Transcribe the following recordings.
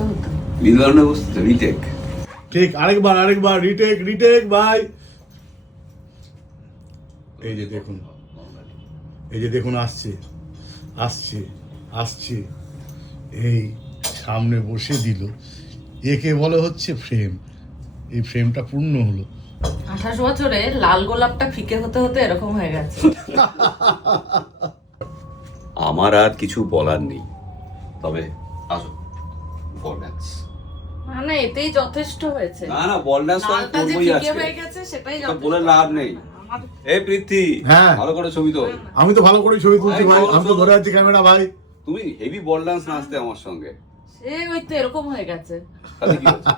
বসতে হতো। মিলনে বসতে রিটেক ঠিক আরেকবার রিটেক ভাই। এই যে দেখুন আসছে এই সামনে বসে দিল। একে বলে হচ্ছে ফ্রেম। এই ফ্রেমটা পূর্ণ হলো। 28 বছরে লাল গোলাপটা ফিকে হতে হতে এরকম হয়ে গেছে। আমার আর কিছু বলার নেই, তবে আসো বল ডান্স। মানে এতেই যথেষ্ট হয়েছে। না বল ডান্স তো লালটা যে করবই ফিকে আজকে, হয়ে গেছে সেটাই তো যথেষ্ট। বলে লাভ নেই। এই প্রীতি, হ্যাঁ। ভালো করে ছবি তো। আমি তো ভালো করে ছবি তুলছি ভাই, চলো, আমি তো চলো। ধরে আছি ক্যামেরা ভাই। তুমি হেভি বল ডান্স নাচতে আমার সঙ্গে, সে ওই তো এরকম হয়ে গেছে। তাহলে কি হচ্ছে?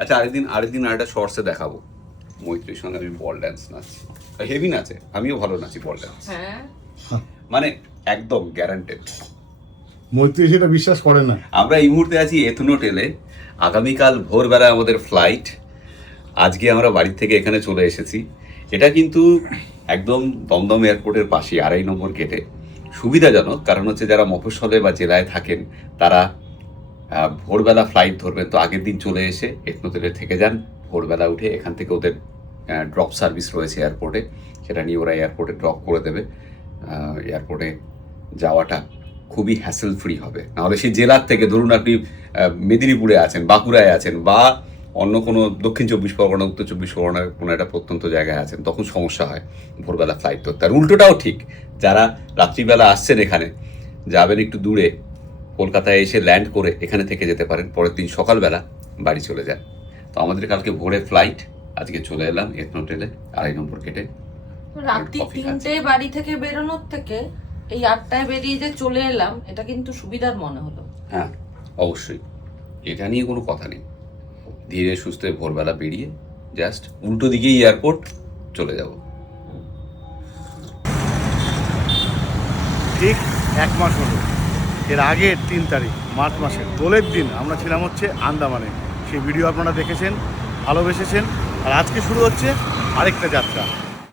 আচ্ছা আরেকদিন আরেকটা শর্টসে দেখাবো মৈত্রীর সঙ্গে আমি বল ডান্স নাচছি। হেভি নাচে, আমিও ভালো নাচি বল ডান্স, হ্যাঁ মানে একদম গ্যারান্টেড। মৈত্রী সেটা বিশ্বাস করে না। আমরা এই মুহূর্তে আছি এথনো হোটেলে। আগামীকাল ভোরবেলা আমাদের ফ্লাইট। আজকে আমরা বাড়ি থেকে এখানে চলে এসেছি। এটা কিন্তু একদম দমদম এয়ারপোর্টের পাশে 2.5 নম্বর গেটে। সুবিধাজনক, কারণ হচ্ছে যারা মফস্বলে বা জেলায় থাকেন তারা ভোরবেলা ফ্লাইট ধরবেন, তো আগের দিন চলে এসে এথনো হোটেলে থেকে যান। ভোরবেলা উঠে এখান থেকে ওদের ড্রপ সার্ভিস রয়েছে এয়ারপোর্টে, সেটা নিয়ে ওরা এয়ারপোর্টে ড্রপ করে দেবে। এয়ারপোর্টে যাওয়াটা খুবই হ্যাসেল ফ্রি হবে। নাহলে সেই জেলার থেকে ধরুন আপনি মেদিনীপুরে আছেন, বাঁকুড়ায় আছেন, বা অন্য কোনো দক্ষিণ 24 পরগনা, উত্তর 24 পরগনার কোনো একটা প্রত্যন্ত জায়গায় আছেন, তখন সমস্যা হয় ভোরবেলা ফ্লাইট ধরতে। আর উল্টোটাও ঠিক, যারা রাত্রিবেলা আসছেন এখানে, যাবেন একটু দূরে, কলকাতায় এসে ল্যান্ড করে এখানে থেকে যেতে পারেন, পরের দিন সকালবেলা বাড়ি চলে যান। তো আমাদের কালকে ভোরে ফ্লাইট, আজকে চলে এলাম এথনো হোটেলে 2.5 নম্বর গেটে। রাত্রি 3টে বাড়ি থেকে বেরোনোর থেকে এই 8টায় বেরিয়ে যে চলে এলাম, এটা কিন্তু সুবিধার মনে হলো। হ্যাঁ অবশ্যই, এটা নিয়ে কোনো কথা নেই। ধীরে সুস্থে ভোরবেলা বেরিয়ে জাস্ট উল্টো দিকেই এয়ারপোর্ট, চলে যাব। ঠিক 1 মাস হলো, এর আগের 3 তারিখ মার্চ মাসের দোলের দিন আমরা ছিলাম হচ্ছে আন্দামানে। সেই ভিডিও আপনারা দেখেছেন, ভালোবেসেছেন। আর আজকে শুরু হচ্ছে আরেকটা যাত্রা।